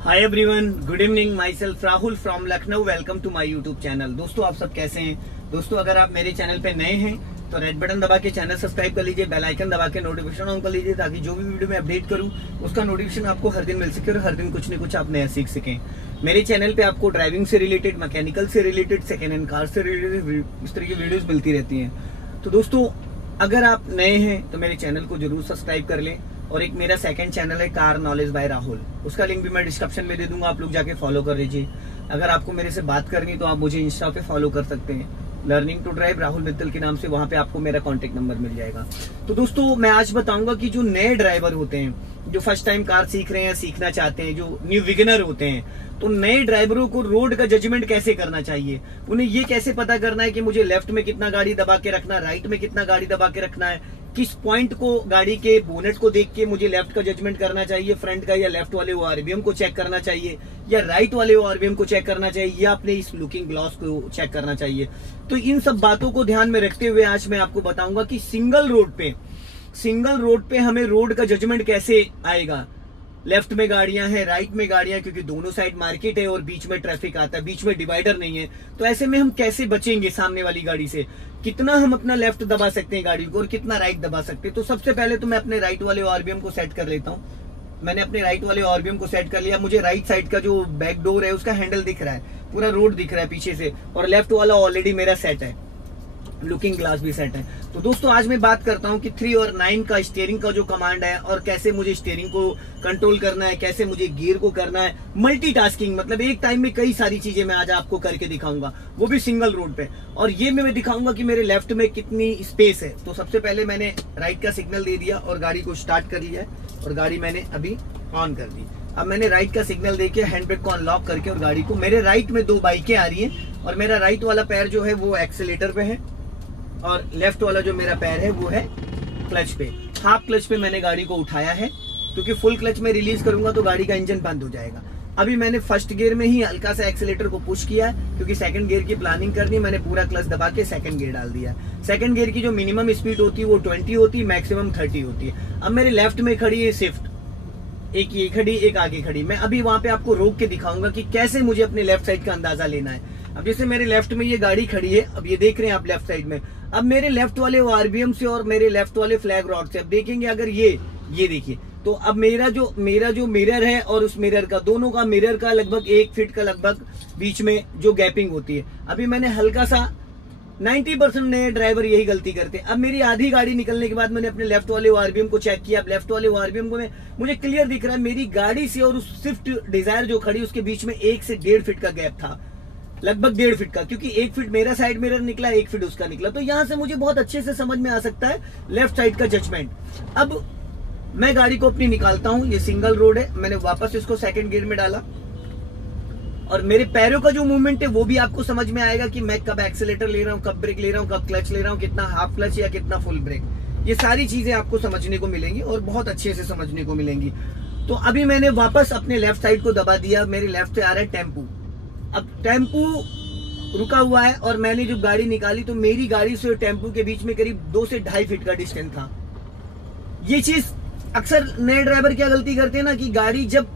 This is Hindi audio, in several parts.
Hi everyone, good evening. Myself Rahul from Lucknow. Welcome to my YouTube channel. दोस्तों, आप सब कैसे हैं? दोस्तों, अगर आप मेरे चैनल पे नए हैं तो रेड बटन दबा के चैनल सब्सक्राइब कर लीजिए, बेल आइकन दबा के नोटिफिकेशन ऑन कर लीजिए, ताकि जो भी वीडियो मैं अपडेट करूं उसका नोटिफिकेशन आपको हर दिन मिल सके और हर दिन कुछ न कुछ आप नया सीख सकें। मेरे चैनल पे आपको ड्राइविंग से रिलेटेड, मैकेनिकल से रिलेटेड, सेकेंड हैंड कार से रिलेटेड इस तरह की वीडियोस मिलती रहती हैं। तो दोस्तों, अगर आप नए हैं तो मेरे चैनल को जरूर सब्सक्राइब कर लें। और एक मेरा सेकंड चैनल है कार नॉलेज बाय राहुल, उसका लिंक भी मैं डिस्क्रिप्शन में दे दूंगा, आप लोग जाके फॉलो कर लीजिए। अगर आपको मेरे से बात करनी तो आप मुझे इंस्टा पे फॉलो कर सकते हैं, learning to drive Rahul Mittal के नाम से, वहां पे आपको मेरा कॉन्टेक्ट नंबर मिल जाएगा। तो दोस्तों, मैं आज बताऊंगा कि जो नए ड्राइवर होते हैं, जो फर्स्ट टाइम कार सीख रहे हैं, सीखना चाहते हैं, जो न्यू बिगिनर होते हैं, तो नए ड्राइवरों को रोड का जजमेंट कैसे करना चाहिए। उन्हें ये कैसे पता करना है कि मुझे लेफ्ट में कितना गाड़ी दबा के रखना, राइट में कितना गाड़ी दबा के रखना है, किस पॉइंट को गाड़ी के बोनेट को देख के मुझे लेफ्ट का जजमेंट करना चाहिए, फ्रंट का, या लेफ्ट वाले ओआरबीएम को चेक करना चाहिए, या राइट वाले ओआरबीएम को चेक करना चाहिए, या अपने इस लुकिंग ग्लास को चेक करना चाहिए। तो इन सब बातों को ध्यान में रखते हुए आज मैं आपको बताऊंगा कि सिंगल रोड पे हमें रोड का जजमेंट कैसे आएगा। लेफ्ट में गाड़ियां हैं, राइट में गाड़ियां, क्योंकि दोनों साइड मार्केट है और बीच में ट्रैफिक आता है, बीच में डिवाइडर नहीं है। तो ऐसे में हम कैसे बचेंगे सामने वाली गाड़ी से, कितना हम अपना लेफ्ट दबा सकते हैं गाड़ी को और कितना राइट दबा सकते हैं। तो सबसे पहले तो मैं अपने राइट वाले ओआरबीएम को सेट कर लेता हूं। मैंने अपने राइट वाले ओआरबीएम को सेट कर लिया। मुझे राइट साइड का जो बैक डोर है उसका हैंडल दिख रहा है, पूरा रोड दिख रहा है पीछे से, और लेफ्ट वाला ऑलरेडी मेरा सेट है, लुकिंग ग्लास भी सेट है। तो दोस्तों, आज मैं बात करता हूं कि 3 और 9 का स्टीयरिंग का जो कमांड है और कैसे मुझे स्टीयरिंग को कंट्रोल करना है, कैसे मुझे गियर को करना है। मल्टीटास्किंग मतलब एक टाइम में कई सारी चीजें मैं आज आपको करके दिखाऊंगा, वो भी सिंगल रोड पे। और ये मैं दिखाऊंगा कि मेरे लेफ्ट में कितनी स्पेस है। तो सबसे पहले मैंने राइट का सिग्नल दे दिया और गाड़ी को स्टार्ट कर लिया है और गाड़ी मैंने अभी ऑन कर दी। अब मैंने राइट का सिग्नल देके हैंड ब्रेक को अनलॉक करके और गाड़ी को, मेरे राइट में 2 बाइकें आ रही हैं और मेरा राइट वाला पैर जो है वो एक्सीलेटर पे है और लेफ्ट वाला जो मेरा पैर है वो है क्लच पे। हाफ क्लच पे मैंने गाड़ी को उठाया है, क्योंकि फुल क्लच में रिलीज करूंगा तो गाड़ी का इंजन बंद हो जाएगा। अभी मैंने फर्स्ट गियर में ही हल्का सा एक्सीलेटर को पुश किया है, क्योंकि सेकंड गियर की प्लानिंग करनी। मैंने पूरा क्लच दबा के सेकंड गियर डाल दिया। सेकंड गियर की जो मिनिमम स्पीड होती है वो 20 होती है, मैक्सिमम 30 होती है। अब मेरे लेफ्ट में खड़ी है स्विफ्ट, एक ये खड़ी, एक आगे खड़ी। मैं अभी वहां पे आपको रोक के दिखाऊंगा कि कैसे मुझे अपने लेफ्ट साइड का अंदाजा लेना है। अब जैसे मेरे लेफ्ट में ये गाड़ी खड़ी है, अब ये देख रहे हैं आप लेफ्ट साइड में। अब मेरे लेफ्ट वाले ओआरबीएम से और मेरे लेफ्ट वाले फ्लैग रॉड से अब देखेंगे, अगर ये देखिए, तो अब मेरा जो मिरर है और उस मिरर का, दोनों का मिरर का लगभग 1 फीट का लगभग बीच में जो गैपिंग होती है। अभी मैंने हल्का सा 90% नए ड्राइवर यही गलती करते हैं। अब मेरी आधी गाड़ी निकलने के बाद मैंने अपने लेफ्ट वाले ओआरबीएम को चेक किया। अब लेफ्ट वाले ओआरबीएम को मुझे क्लियर दिख रहा है मेरी गाड़ी से और उस स्विफ्ट डिजायर जो खड़ी उसके बीच में 1 से 1.5 फीट का गैप था, लगभग 1.5 फीट का, क्योंकि 1 फीट मेरा साइड मिरर निकला, 1 फीट उसका निकला। तो यहां से मुझे बहुत अच्छे से समझ में आ सकता है लेफ्ट साइड का जजमेंट। अब मैं गाड़ी को अपनी निकालता हूं, ये सिंगल रोड है, मैंने वापस इसको सेकंड गियर में डाला और मेरे पैरों का जो मूवमेंट है वो भी आपको समझ में आएगा कि मैं कब एक्सीलेटर ले रहा हूं, कब ब्रेक ले रहा हूं, कब क्लच ले रहा हूं, कितना हाफ क्लच या कितना फुल ब्रेक। ये सारी चीजें आपको समझने को मिलेंगी और बहुत अच्छे से समझने को मिलेंगी। तो अभी मैंने वापस अपने लेफ्ट साइड को दबा दिया। मेरे लेफ्ट से आ रहा है टेम्पू। अब टेम्पू रुका हुआ है और मैंने जब गाड़ी निकाली तो मेरी गाड़ी से टेम्पू के बीच में करीब 2 से 2.5 फीट का डिस्टेंस था। ये चीज अक्सर नए ड्राइवर क्या गलती करते हैं ना, कि गाड़ी जब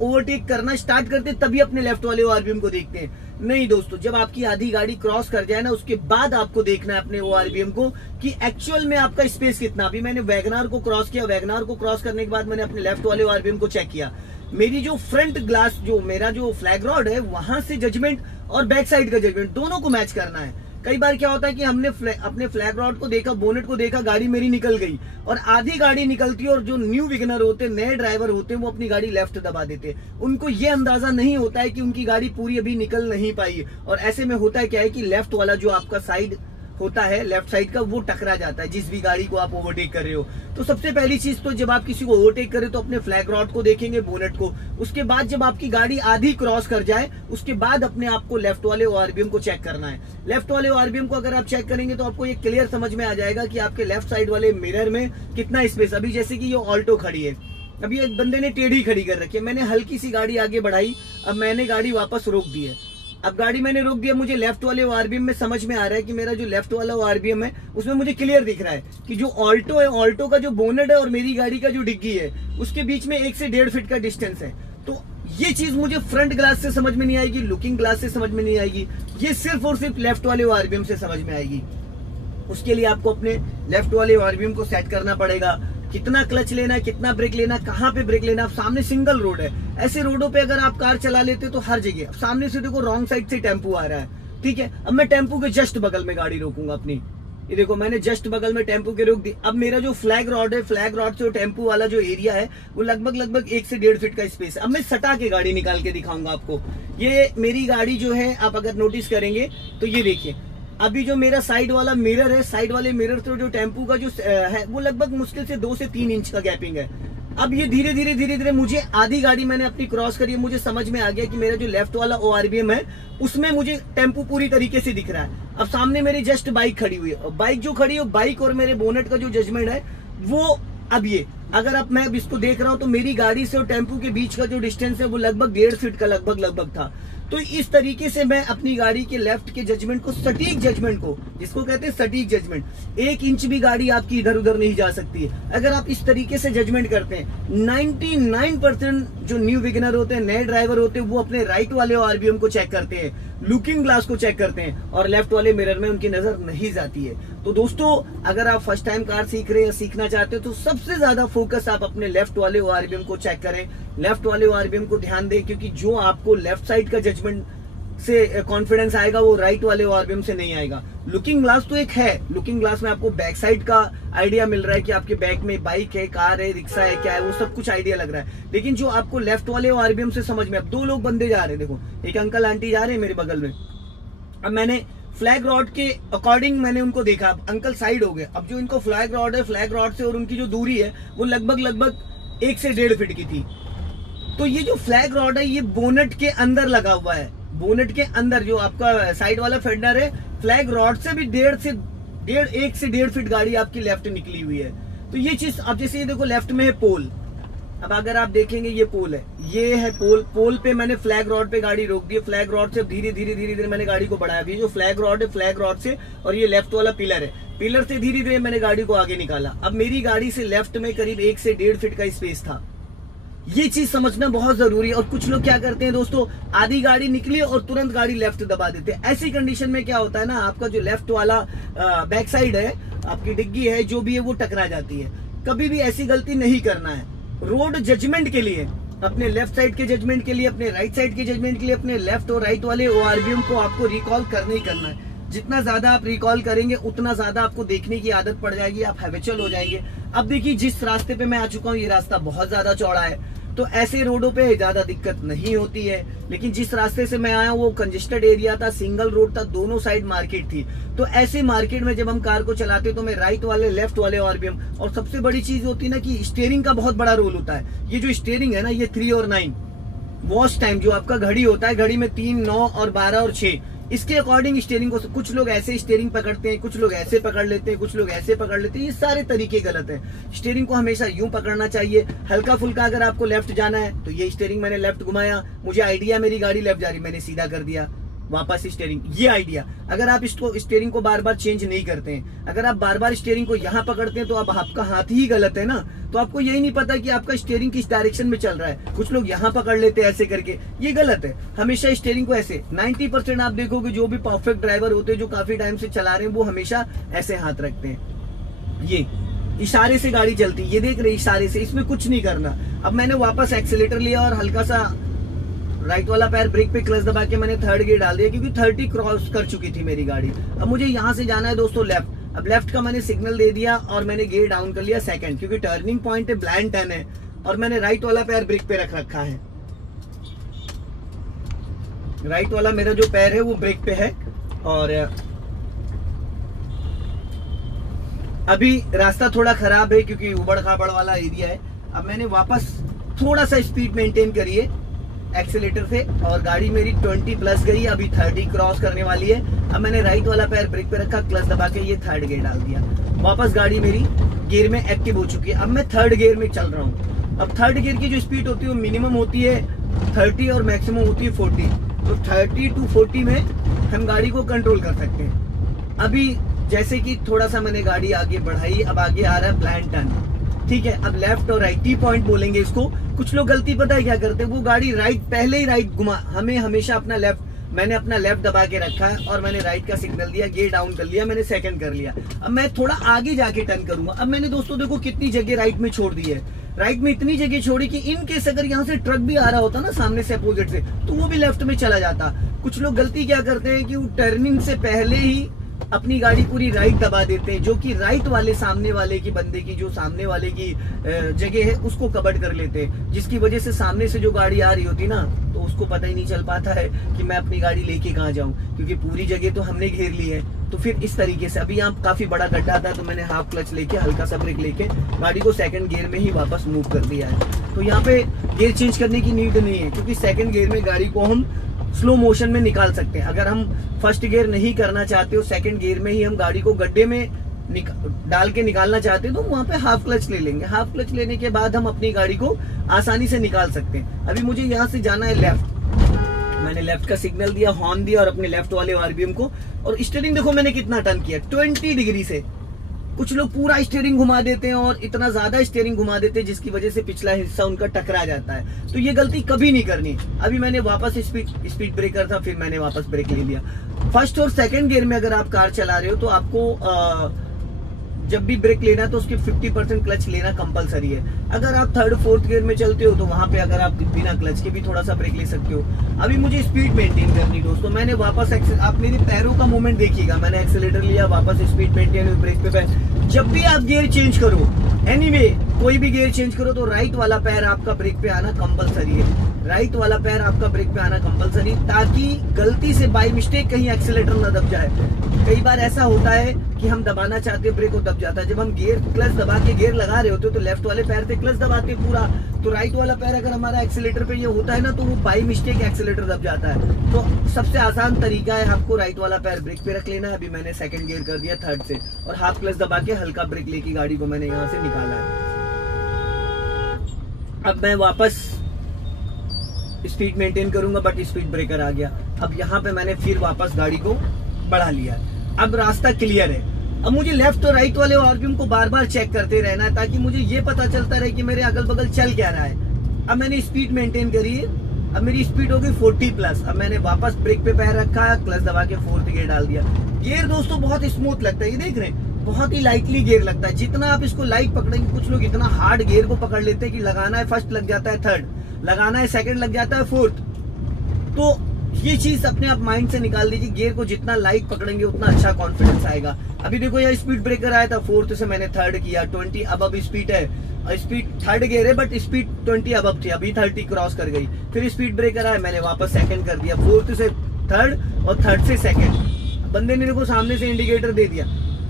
ओवरटेक करना स्टार्ट करते तभी अपने लेफ्ट वाले ओआरबीएम को देखते हैं। नहीं दोस्तों, जब आपकी आधी गाड़ी क्रॉस कर जाए ना, उसके बाद आपको देखना है अपने ओआरबीएम को कि एक्चुअल में आपका स्पेस कितना। अभी मैंने वैगनार को क्रॉस किया, वैगनार को क्रॉस करने के बाद मैंने अपने लेफ्ट वाले ओआरबीएम को चेक किया। मेरी जो फ्रंट ग्लास, जो मेरा जो फ्लैग रॉड है, वहां से जजमेंट और बैक साइड का जजमेंट दोनों को मैच करना है। कई बार क्या होता है कि हमने अपने फ्लैग रॉड को देखा, बोनेट को देखा, गाड़ी मेरी निकल गई और आधी गाड़ी निकलती है और जो न्यू बिगिनर होते, नए ड्राइवर होते हैं, वो अपनी गाड़ी लेफ्ट दबा देते हैं। उनको ये अंदाजा नहीं होता है कि उनकी गाड़ी पूरी अभी निकल नहीं पाई। और ऐसे में होता है क्या है कि लेफ्ट वाला जो आपका साइड होता है, लेफ्ट साइड का, वो टकरा जाता है जिस भी गाड़ी को आप ओवरटेक कर रहे हो। तो सबसे पहली चीज तो जब आप किसी को ओवरटेक करें तो अपने फ्लैग रॉड को देखेंगे, बोनेट को। उसके बाद जब आपकी गाड़ी आधी क्रॉस कर जाए उसके बाद अपने आप को लेफ्ट वाले ओआरबीएम को चेक करना है। लेफ्ट वाले ओआरबीएम को अगर आप चेक करेंगे तो आपको ये क्लियर समझ में आ जाएगा कि आपके लेफ्ट साइड वाले मिरर में कितना स्पेस। अभी जैसे कि ये ऑल्टो खड़ी है, अभी एक बंदे ने टेढ़ी खड़ी कर रखी है, मैंने हल्की सी गाड़ी आगे बढ़ाई, अब मैंने गाड़ी वापस रोक दी है। अब गाड़ी मैंने रोक दिया, मुझे लेफ्ट वाले ओआरबीएम में समझ में आ रहा है कि मेरा जो लेफ्ट वाला ओआरबीएम है उसमें मुझे क्लियर दिख रहा है कि जो ऑल्टो है, ऑल्टो का जो बोनेट है और मेरी गाड़ी का जो डिग्गी है उसके बीच में 1 से 1.5 फीट का डिस्टेंस है। तो ये चीज मुझे फ्रंट ग्लास से समझ में नहीं आएगी, लुकिंग ग्लास से समझ में नहीं आएगी, ये सिर्फ और सिर्फ लेफ्ट वाले ORVM से समझ में आएगी। उसके लिए आपको अपने लेफ्ट वाले ORVM को सेट करना पड़ेगा, कितना क्लच लेना है, कितना ब्रेक लेना, कहाँ पे ब्रेक लेना। अब सामने सिंगल रोड है, ऐसे रोडों पे अगर आप कार चला लेते तो हर जगह। अब सामने से देखो रॉन्ग साइड से टेम्पो आ रहा है, ठीक है, अब मैं टेम्पो के जस्ट बगल में गाड़ी रोकूंगा अपनी, ये देखो मैंने जस्ट बगल में टेम्पो के रोक दी। अब मेरा जो फ्लैग रॉड है, फ्लैग रॉड से टेम्पो वाला जो एरिया है वो लगभग 1 से 1.5 फीट का स्पेस है। अब मैं सटा के गाड़ी निकाल के दिखाऊंगा आपको। ये मेरी गाड़ी जो है, आप अगर नोटिस करेंगे तो ये देखिए, अभी जो मेरा साइड वाला मिरर है, साइड वाले मिरर से जो टेम्पो का जो है वो लगभग मुश्किल से 2 से 3 इंच का गैपिंग है। अब ये धीरे धीरे मुझे आधी गाड़ी मैंने अपनी क्रॉस करी है, मुझे समझ में आ गया कि मेरा जो लेफ्ट वाला ORVM है उसमें मुझे टेम्पो पूरी तरीके से दिख रहा है। अब सामने मेरी जस्ट बाइक खड़ी हुई है, बाइक जो खड़ी है, बाइक और मेरे बोनेट का जो जजमेंट है वो, अब ये अगर अब मैं इसको देख रहा हूं तो मेरी गाड़ी से और टेम्पो के बीच का जो डिस्टेंस है वो लगभग 1.5 फीट का लगभग था। तो इस तरीके से मैं अपनी गाड़ी के लेफ्ट के जजमेंट को, सटीक जजमेंट को, जिसको कहते हैं सटीक जजमेंट, 1 इंच भी गाड़ी आपकी इधर उधर नहीं जा सकती है अगर आप इस तरीके से जजमेंट करते हैं। 99% जो न्यू बिगिनर होते हैं, नए ड्राइवर होते हैं, वो अपने राइट वाले ORVM को चेक करते हैं, लुकिंग ग्लास को चेक करते हैं और लेफ्ट वाले मिरर में उनकी नजर नहीं जाती है। तो दोस्तों, अगर आप फर्स्ट टाइम कार सीख रहे हैं या सीखना चाहते हो तो सबसे ज्यादा फोकस आप अपने लेफ्ट वाले ORVM को चेक करें, लेफ्ट वाले ORVM को ध्यान दें, क्योंकि जो आपको लेफ्ट साइड का जजमेंट से कॉन्फिडेंस आएगा वो राइट वाले ORVM से नहीं आएगा। लुकिंग ग्लास तो एक है, लुकिंग ग्लास में आपको बैक साइड का आइडिया मिल रहा है कि आपके बैक में बाइक है, कार है, रिक्शा है, क्या है, वो सब कुछ आइडिया लग रहा है। लेकिन जो आपको लेफ्ट वाले ORVM से समझ में, अब 2 लोग बंदे जा रहे हैं, देखो एक अंकल आंटी जा रहे हैं मेरे बगल में, अब मैंने फ्लैग रॉड के अकॉर्डिंग मैंने उनको देखा, अब अंकल साइड हो गए। अब जो इनको फ्लैग रॉड है, फ्लैग रॉड से और उनकी जो दूरी है वो लगभग 1 से 1.5 फीट की थी। तो ये जो फ्लैग रॉड है ये बोनेट के अंदर लगा हुआ है, बोनेट के अंदर जो आपका साइड वाला फेंडर है, फ्लैग रॉड से भी 1 से 1.5 फीट गाड़ी आपकी लेफ्ट निकली हुई है। तो ये चीज, अब जैसे ये देखो लेफ्ट में है पोल, अब अगर आप देखेंगे ये पोल है, ये है पोल, पोल पे मैंने फ्लैग रॉड पे गाड़ी रोक दी, फ्लैग रॉड से धीरे धीरे मैंने गाड़ी को बढ़ाया। ये जो फ्लैग रॉड है, फ्लैग रॉड से, और ये लेफ्ट वाला पिलर है, पिलर से धीरे धीरे मैंने गाड़ी को आगे निकाला। अब मेरी गाड़ी से लेफ्ट में करीब 1 से 1.5 फीट का स्पेस था। ये चीज समझना बहुत जरूरी है। और कुछ लोग क्या करते हैं दोस्तों, आधी गाड़ी निकली और तुरंत गाड़ी लेफ्ट दबा देते हैं। ऐसी कंडीशन में क्या होता है ना, आपका जो लेफ्ट वाला बैक साइड है, आपकी डिग्गी है, जो भी है वो टकरा जाती है। कभी भी ऐसी गलती नहीं करना है। रोड जजमेंट के लिए, अपने लेफ्ट साइड के जजमेंट के लिए, अपने राइट साइड के जजमेंट के लिए, अपने लेफ्ट और राइट वाले ORVM को आपको रिकॉल करना ही करना है। जितना ज्यादा आप रिकॉल करेंगे उतना ज्यादा आपको देखने की आदत पड़ जाएगी, आप हैबिचुअल हो जाएंगे। अब देखिए जिस रास्ते पे मैं आ चुका हूँ, ये रास्ता बहुत ज्यादा चौड़ा है, तो ऐसे रोडों पे ज्यादा दिक्कत नहीं होती है। लेकिन जिस रास्ते से मैं आया हूँ वो कंजेस्टेड एरिया था, सिंगल रोड था, दोनों साइड मार्केट थी। तो ऐसे मार्केट में जब हम कार को चलाते तो मैं राइट वाले, लेफ्ट वाले ORVM, और सबसे बड़ी चीज होती है ना कि स्टीयरिंग का बहुत बड़ा रोल होता है। ये जो स्टीयरिंग है ना, ये 3 और 9 वॉच टाइम जो आपका घड़ी होता है, घड़ी में 3, 9 और 12 और 6, इसके अकॉर्डिंग स्टीयरिंग को, कुछ लोग ऐसे स्टीयरिंग पकड़ते हैं, कुछ लोग ऐसे पकड़ लेते हैं, कुछ लोग ऐसे पकड़ लेते हैं, ये सारे तरीके गलत है। स्टीयरिंग को हमेशा यूं पकड़ना चाहिए। हल्का फुल्का अगर आपको लेफ्ट जाना है तो ये स्टीयरिंग मैंने लेफ्ट घुमाया, मुझे आइडिया मेरी गाड़ी लेफ्ट जा रही, मैंने सीधा कर दिया, वापस स्टीयरिंग, ये आइडिया। अगर आप इसको स्टीयरिंग को बार बार चेंज नहीं करते हैं, अगर आप बार बार स्टीयरिंग को यहाँ पकड़ते हैं तो अब आपका हाथ ही गलत है ना, तो आपको यही नहीं पता कि आपका स्टीयरिंग किस डायरेक्शन में चल रहा है। कुछ लोग यहाँ पकड़ लेते हैं ऐसे करके, ये गलत है। हमेशा स्टीयरिंग को ऐसे, 90% आप देखोगे जो भी परफेक्ट ड्राइवर होते हैं जो काफी टाइम से चला रहे हैं वो हमेशा ऐसे हाथ रखते हैं। ये इशारे से गाड़ी चलती है, ये देख रहे इशारे से, इसमें कुछ नहीं करना। अब मैंने वापस एक्सीलेटर लिया और हल्का सा राइट वाला पैर ब्रेक पे क्लच दबा के मैंने 3rd गियर डाल दिया, क्योंकि 30 क्रॉस कर चुकी थी मेरी गाड़ी। अब मुझे यहाँ से जाना है दोस्तों लेफ्ट। अब लेफ्ट का मैंने सिग्नल दे दिया और मैंने गियर डाउन कर लिया 2nd, क्योंकि टर्निंग पॉइंट है, ब्लाइंड टर्न है, और मैंने राइट वाला पैर ब्रेक पे रख रखा है। राइट वाला मेरा जो पैर है वो ब्रेक पे है। और अभी रास्ता थोड़ा खराब है क्योंकि उबड़ खाबड़ वाला एरिया है। अब मैंने वापस थोड़ा सा स्पीड मेंटेन करी है एक्सीलेटर से, और गाड़ी मेरी 20 प्लस गई, अभी 30 क्रॉस करने वाली है। अब मैंने राइट वाला पैर ब्रेक पे रखा, क्लच दबा के ये 3rd गियर डाल दिया, वापस गाड़ी मेरी गियर में एक्टिव हो चुकी है। अब मैं 3rd गियर में चल रहा हूँ। अब 3rd गियर की जो स्पीड होती है वो मिनिमम होती है 30 और मैक्सिमम होती है 40। तो 30 to 40 में हम गाड़ी को कंट्रोल कर सकते हैं। अभी जैसे कि थोड़ा सा मैंने गाड़ी आगे बढ़ाई, अब आगे आ रहा है ब्लाइंड टर्न, ठीक है। अब लेफ्ट और राइट, टी पॉइंट बोलेंगे इसको, कुछ लोग गलती पता है क्या करते हैं, वो गाड़ी राइट पहले ही राइट घुमा, हमें हमेशा अपना लेफ्ट, मैंने अपना लेफ्ट दबा के रखा है और मैंने राइट का सिग्नल दिया, गियर डाउन कर लिया, मैंने सेकंड कर लिया। अब मैं थोड़ा आगे जाके टर्न करूंगा। अब मैंने दोस्तों देखो कितनी जगह राइट में छोड़ दी है, राइट में इतनी जगह छोड़ी कि इन केस अगर यहाँ से ट्रक भी आ रहा होता ना सामने से अपोजिट से, तो वो भी लेफ्ट में चला जाता। कुछ लोग गलती क्या करते हैं कि वो टर्निंग से पहले ही अपनी गाड़ी पूरी राइट दबा देते हैं, जो कि राइट वाले सामने वाले की बंदे की जो सामने वाले की जगह है उसको कवर कर लेते हैं, जिसकी वजह से सामने से जो गाड़ी आ रही होती ना तो उसको पता ही नहीं चल पाता है कि मैं अपनी गाड़ी लेके कहाँ जाऊं, क्योंकि पूरी जगह तो हमने घेर ली है। तो फिर इस तरीके से, अभी यहाँ काफी बड़ा गड्ढा था तो मैंने हाफ क्लच लेके हल्का सा ब्रेक लेके गाड़ी को सेकंड गियर में ही वापस मूव कर दिया है। तो यहाँ पे गियर चेंज करने की नीड नहीं है, क्योंकि सेकंड गियर में गाड़ी को हम स्लो मोशन में निकाल सकते हैं। अगर हम फर्स्ट गियर नहीं करना चाहते हो, सेकंड गियर में ही हम गाड़ी को गड्ढे में डाल के निकालना चाहते हैं, तो वहां पे हाफ क्लच ले लेंगे। हाफ क्लच लेने के बाद हम अपनी गाड़ी को आसानी से निकाल सकते हैं। अभी मुझे यहाँ से जाना है लेफ्ट, मैंने लेफ्ट का सिग्नल दिया, हॉर्न दिया और अपने लेफ्ट वाले आरबीएम को, और स्टीयरिंग देखो मैंने कितना टर्न किया, 20 डिग्री से। कुछ लोग पूरा स्टीयरिंग घुमा देते हैं और इतना ज्यादा स्टीयरिंग घुमा देते हैं जिसकी वजह से पिछला हिस्सा उनका टकरा जाता है। तो ये गलती कभी नहीं करनी। अभी मैंने वापस स्पीड ब्रेकर था, फिर मैंने वापस ब्रेक ले लिया। फर्स्ट और सेकंड गियर में अगर आप कार चला रहे हो तो आपको जब भी ब्रेक लेना है तो उसके 50% क्लच लेना कंपलसरी है। अगर आप थर्ड फोर्थ गियर में चलते हो तो वहां पे अगर आप बिना क्लच के भी थोड़ा सा ब्रेक ले सकते हो। अभी मुझे स्पीड मेंटेन करनी दोस्तों, मैंने वापस आप मेरे पैरों का मूवमेंट देखिएगा, मैंने एक्सीलेटर लिया, वापस स्पीड मेंटेन, ब्रेक पे पैर। जब भी आप गियर चेंज करो, एनीवे कोई भी गियर चेंज करो, तो राइट वाला पैर आपका ब्रेक पे आना कंपलसरी है। राइट वाला पैर आपका ब्रेक पे आना कंपलसरी, ताकि गलती से बाय मिस्टेक कहीं एक्सीलेटर ना दब जाए। कई बार ऐसा होता है कि हम दबाना चाहते हैं, ब्रेक को दब जाता है। जब हम गियर क्लच दबा के गियर लगा रहे होते तो लेफ्ट वाले पैर से क्लच दबाते पूरा, तो राइट वाला पैर अगर हमारा एक्सीलेटर पे ये होता है ना तो वो बाय मिस्टेक एक्सीलेटर दब जाता है। तो सबसे आसान तरीका है आपको राइट वाला पैर ब्रेक पे रख लेना है। अभी मैंने सेकंड गियर कर दिया थर्ड से, और हाफ क्लच दबा के हल्का ब्रेक लेके गाड़ी को मैंने यहाँ से निकाला है। अब मैं वापस स्पीड मेंटेन करूंगा, बट स्पीड ब्रेकर आ गया। अब यहाँ पे मैंने फिर वापस गाड़ी को बढ़ा लिया। अब रास्ता क्लियर है। अब मुझे लेफ्ट और राइट वाले आरपीएम को बार बार चेक करते रहना है, ताकि मुझे ये पता चलता रहे कि मेरे अगल बगल चल क्या रहा है। अब मैंने स्पीड मेंटेन करी है, अब मेरी स्पीड हो गई 40+। अब मैंने वापस ब्रेक पे पैर रखा है, क्लच दबा के फोर्थ गियर डाल दिया। गियर दोस्तों बहुत स्मूथ लगता है, ये देख रहे हैं, बहुत ही लाइटली गियर लगता है। जितना आप इसको लाइट पकड़ेंगे, कुछ लोग इतना हार्ड गियर को पकड़ लेते हैं कि लगाना है फर्स्ट लग जाता है थर्ड, लगाना है सेकंड लग जाता है फोर्थ। तो ये चीज अपने आप माइंड से निकाल दीजिए, गियर को जितना लाइट पकड़ेंगे उतना अच्छा कॉन्फिडेंस आएगा। अभी देखो यहाँ स्पीड ब्रेकर आया था, फोर्थ से मैंने थर्ड किया, 20 अब स्पीड है, स्पीड थर्ड गियर है बट स्पीड 20 अब थी, अभी 30 क्रॉस कर गई। फिर स्पीड ब्रेकर आया, मैंने वापस सेकंड कर दिया, फोर्थ से थर्ड और थर्ड से सेकंड। बंदे ने देखो सामने से इंडिकेटर दे दिया।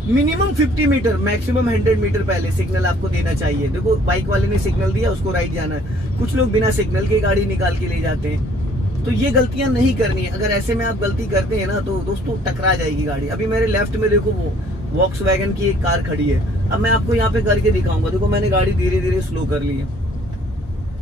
मिनिमम 50 मीटर मैक्सिमम 100 मीटर पहले सिग्नल आपको देना चाहिए। देखो बाइक वाले ने सिग्नल दिया, उसको राइट जाना है। कुछ लोग बिना सिग्नल के गाड़ी निकाल के ले जाते हैं, तो ये गलतियां नहीं करनी है। अगर ऐसे में आप गलती करते हैं ना तो दोस्तों टकरा जाएगी गाड़ी। अभी मेरे लेफ्ट में देखो वो वॉक्सवैगन की एक कार खड़ी है। अब मैं आपको यहाँ पे करके दिखाऊंगा। देखो मैंने गाड़ी धीरे धीरे स्लो कर ली है,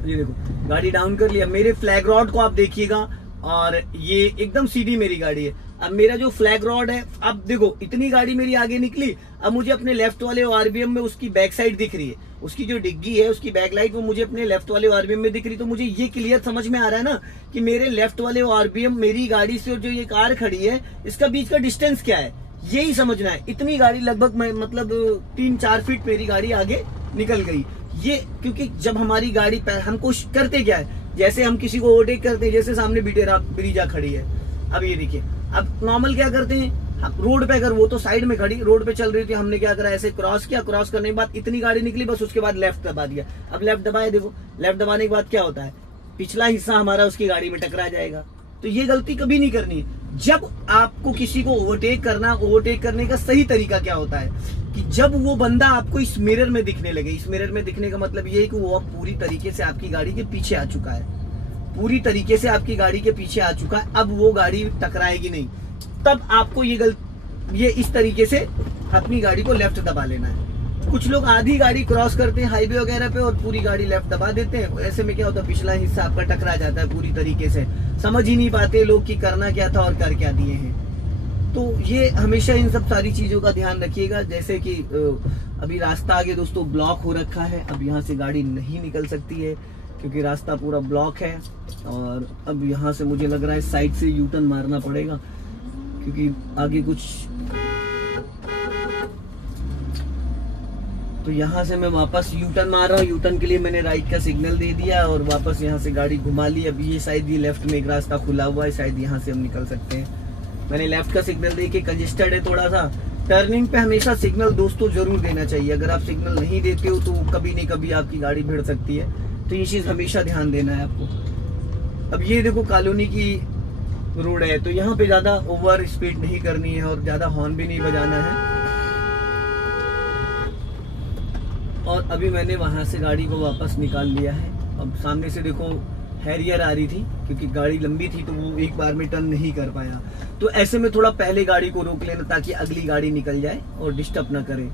ये देखो गाड़ी डाउन कर लिया। मेरे फ्लैग रॉड को आप देखिएगा, और ये एकदम सीधी मेरी गाड़ी है। अब मेरा जो फ्लैग रॉड है, अब देखो इतनी गाड़ी मेरी आगे निकली, अब मुझे अपने लेफ्ट वाले आरबीएम में उसकी बैक साइड दिख रही है, उसकी जो डिग्गी है उसकी बैक लाइट वो मुझे अपने लेफ्ट वाले आरबीएम में दिख रही। तो मुझे ये क्लियर समझ में आ रहा है ना कि मेरे लेफ्ट वाले आरबीएम मेरी गाड़ी से और जो ये कार खड़ी है इसका बीच का डिस्टेंस क्या है, यही समझना है। इतनी गाड़ी लगभग मतलब 3-4 फीट मेरी गाड़ी आगे निकल गई। ये क्योंकि जब हमारी गाड़ी हमको करते क्या है, जैसे हम किसी को ओवरटेक करते हैं, जैसे सामने ब्रीजा खड़ी है, अब ये देखिए, अब नॉर्मल क्या करते हैं रोड पे, अगर वो तो साइड में खड़ी रोड पे चल रही थी, हमने क्या करा ऐसे क्रॉस किया, क्रॉस करने के बाद इतनी गाड़ी निकली, बस उसके बाद लेफ्ट दबा दिया। अब लेफ्ट दबाए, देखो लेफ्ट दबाने के बाद क्या होता है, पिछला हिस्सा हमारा उसकी गाड़ी में टकरा जाएगा। तो ये गलती कभी नहीं करनी है। जब आपको किसी को ओवरटेक करना, ओवरटेक करने का सही तरीका क्या होता है कि जब वो बंदा आपको इस मिरर में दिखने लगे। इस मिरर में दिखने का मतलब ये है कि वो अब पूरी तरीके से आपकी गाड़ी के पीछे आ चुका है, पूरी तरीके से आपकी गाड़ी के पीछे आ चुका है, अब वो गाड़ी टकराएगी नहीं। तब आपको ये इस तरीके से अपनी गाड़ी को लेफ्ट दबा लेना है। कुछ लोग आधी गाड़ी क्रॉस करते हैं हाईवे वगैरह पे और पूरी गाड़ी लेफ्ट दबा देते हैं। ऐसे में क्या होता है, पिछला हिस्सा आपका टकरा जाता है पूरी तरीके से। समझ ही नहीं पाते लोग कि करना क्या था और कर क्या दिए हैं। तो ये हमेशा इन सब सारी चीजों का ध्यान रखिएगा। जैसे कि अभी रास्ता आगे दोस्तों ब्लॉक हो रखा है, अब यहाँ से गाड़ी नहीं निकल सकती है। क्योंकि रास्ता पूरा ब्लॉक है। और अब यहाँ से मुझे लग रहा है साइड से यू टर्न मारना पड़ेगा, क्योंकि आगे कुछ, तो यहाँ से मैं वापस यू टर्न मार रहा हूँ। यू टर्न के लिए मैंने राइट का सिग्नल दे दिया और वापस यहाँ से गाड़ी घुमा ली। अब ये शायद ये लेफ्ट में एक रास्ता खुला हुआ है, शायद यहाँ से हम निकल सकते हैं। मैंने लेफ्ट का सिग्नल दे के, कंजेस्टेड है थोड़ा सा। टर्निंग पे हमेशा सिग्नल दोस्तों जरूर देना चाहिए। अगर आप सिग्नल नहीं देते हो तो कभी नहीं कभी आपकी गाड़ी भिड़ सकती है, तो ये चीज हमेशा ध्यान देना है आपको। अब ये देखो कॉलोनी की रोड है, तो यहाँ पे ज्यादा ओवर स्पीड नहीं करनी है और ज्यादा हॉर्न भी नहीं बजाना है। और अभी मैंने वहां से गाड़ी को वापस निकाल लिया है। अब सामने से देखो हैरियर आ रही थी, क्योंकि गाड़ी लंबी थी तो वो एक बार में टर्न नहीं कर पाया। तो ऐसे में थोड़ा पहले गाड़ी को रोक लेना ताकि अगली गाड़ी निकल जाए और डिस्टर्ब ना करे।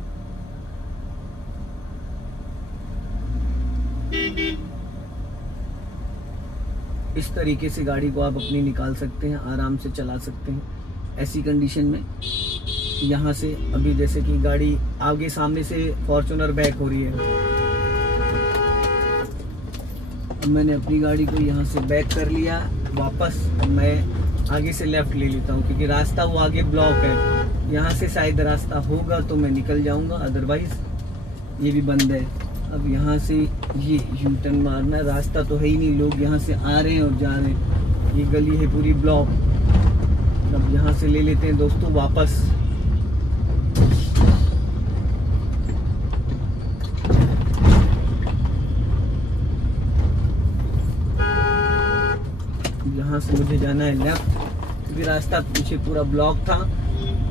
इस तरीके से गाड़ी को आप अपनी निकाल सकते हैं, आराम से चला सकते हैं ऐसी कंडीशन में। यहाँ से अभी जैसे कि गाड़ी आगे सामने से फॉर्च्यूनर बैक हो रही है, अब मैंने अपनी गाड़ी को यहाँ से बैक कर लिया वापस। अब मैं आगे से लेफ्ट ले लेता हूँ, क्योंकि रास्ता वो आगे ब्लॉक है। यहाँ से शायद रास्ता होगा तो मैं निकल जाऊंगा, अदरवाइज ये भी बंद है। अब यहाँ से ये यू टर्न मारना, रास्ता तो है ही नहीं, लोग यहाँ से आ रहे हैं और जा रहे हैं। ये गली है पूरी ब्लॉक। अब यहाँ से ले लेते हैं दोस्तों वापस। यहाँ से मुझे जाना है लेफ्ट, क्योंकि रास्ता पीछे पूरा ब्लॉक था।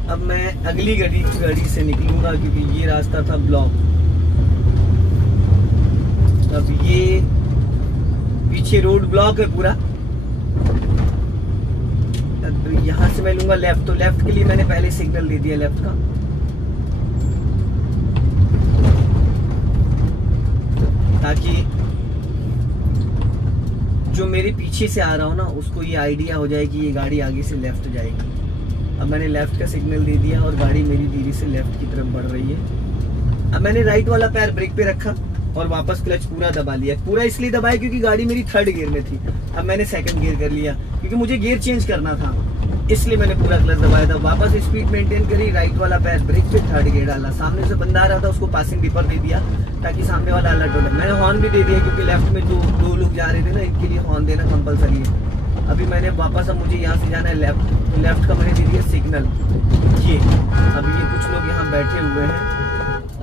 अब मैं अगली गाड़ी से निकलूंगा, क्योंकि ये रास्ता था ब्लॉक। अब ये पीछे रोड ब्लॉक है पूरा। अब यहाँ से मैं लूंगा लेफ्ट, तो लेफ्ट के लिए मैंने पहले सिग्नल दे दिया लेफ्ट का, ताकि जो मेरे पीछे से आ रहा हो ना उसको ये आइडिया हो जाए कि ये गाड़ी आगे से लेफ्ट जाएगी। अब मैंने लेफ्ट का सिग्नल दे दिया और गाड़ी मेरी धीरे से लेफ्ट की तरफ बढ़ रही है। अब मैंने राइट वाला पैर ब्रेक पे रखा और वापस क्लच पूरा दबा लिया। पूरा इसलिए दबाया क्योंकि गाड़ी मेरी थर्ड गियर में थी। अब मैंने सेकंड गियर कर लिया, क्योंकि मुझे गियर चेंज करना था, इसलिए मैंने पूरा क्लच दबाया था। वापस स्पीड मेंटेन करी, राइट वाला पैर ब्रेक पे, थर्ड गियर डाला। सामने से बंदा आ रहा था, उसको पासिंग डिपर दे दिया ताकि सामने वाला अलर्ट हो जाए। मैंने हॉर्न भी दे दिया, क्योंकि लेफ्ट में जो दो लोग जा रहे थे ना, इनके लिए हॉर्न देना कंपलसरी है। अभी मैंने वापस, अब मुझे यहाँ से जाना है लेफ्ट, तो लेफ्ट का मैंने दे दिया सिग्नल। ये अब ये कुछ लोग यहाँ बैठे हुए हैं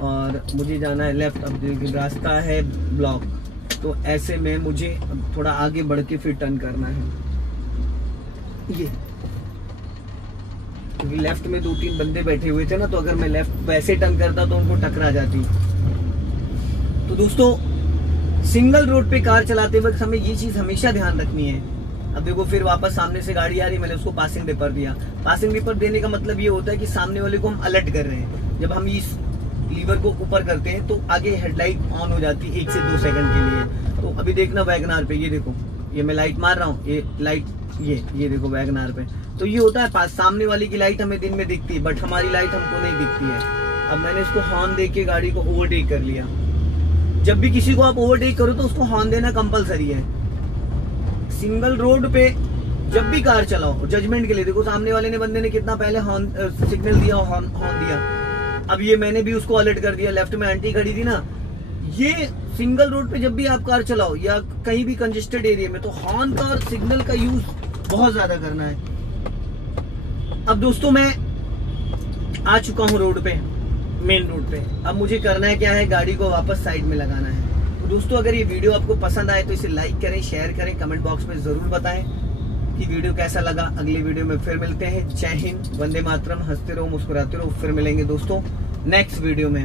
और मुझे जाना है लेफ्ट। अब रास्ता है ब्लॉक, तो ऐसे में मुझे थोड़ा आगे बढ़ के फिर टर्न करना है। ये क्योंकि लेफ्ट में 2-3 बंदे बैठे हुए थे ना, तो अगर मैं लेफ्ट वैसे टर्न करता तो उनको टकरा जाती। तो दोस्तों सिंगल रोड पे कार चलाते वक्त हमें ये चीज हमेशा ध्यान रखनी है। अब देखो फिर वापस सामने से गाड़ी आ रही, मैंने उसको पासिंग डिपर दिया। पासिंग डिपर देने का मतलब ये होता है कि सामने वाले को हम अलर्ट कर रहे हैं। जब हम इस लीवर को ऊपर करते हैं तो आगे हेडलाइट ऑन हो जाती है 1 से 2 सेकंड के लिए। तो अभी देखना वैगनार पे, ये देखो, ये मैं लाइट मार रहा हूँ, ये लाइट, ये देखो वैगनार पे। तो ये होता है पास, सामने वाली की लाइट हमें दिन में दिखती है, बट हमारी लाइट हमको नहीं दिखती है। अब मैंने इसको हॉर्न दे के गाड़ी को ओवरटेक कर लिया। जब भी किसी को आप ओवरटेक करो तो उसको हॉर्न देना कंपलसरी है। सिंगल रोड पे जब भी कार चलाओ, जजमेंट के लिए देखो सामने वाले ने, बंदे ने कितना पहले हॉर्न सिग्नल दिया, हॉर्न दिया। अब ये मैंने भी उसको अलर्ट कर दिया। लेफ्ट में आंटी खड़ी थी ना, ये सिंगल रोड पे जब भी आप कार चलाओ या कहीं भी कंजेस्टेड एरिया में, तो हॉर्न का और सिग्नल का यूज बहुत ज्यादा करना है। अब दोस्तों मैं आ चुका हूँ रोड पे, मेन रोड पे। अब मुझे करना है क्या है, गाड़ी को वापस साइड में लगाना है। तो दोस्तों अगर ये वीडियो आपको पसंद आए तो इसे लाइक करें, शेयर करें, कमेंट बॉक्स में जरूर बताएं कि वीडियो कैसा लगा। अगली वीडियो में फिर मिलते हैं। जय हिंद, वंदे मातरम, हंसते रहो, मुस्कुराते रहो। फिर मिलेंगे दोस्तों नेक्स्ट वीडियो में।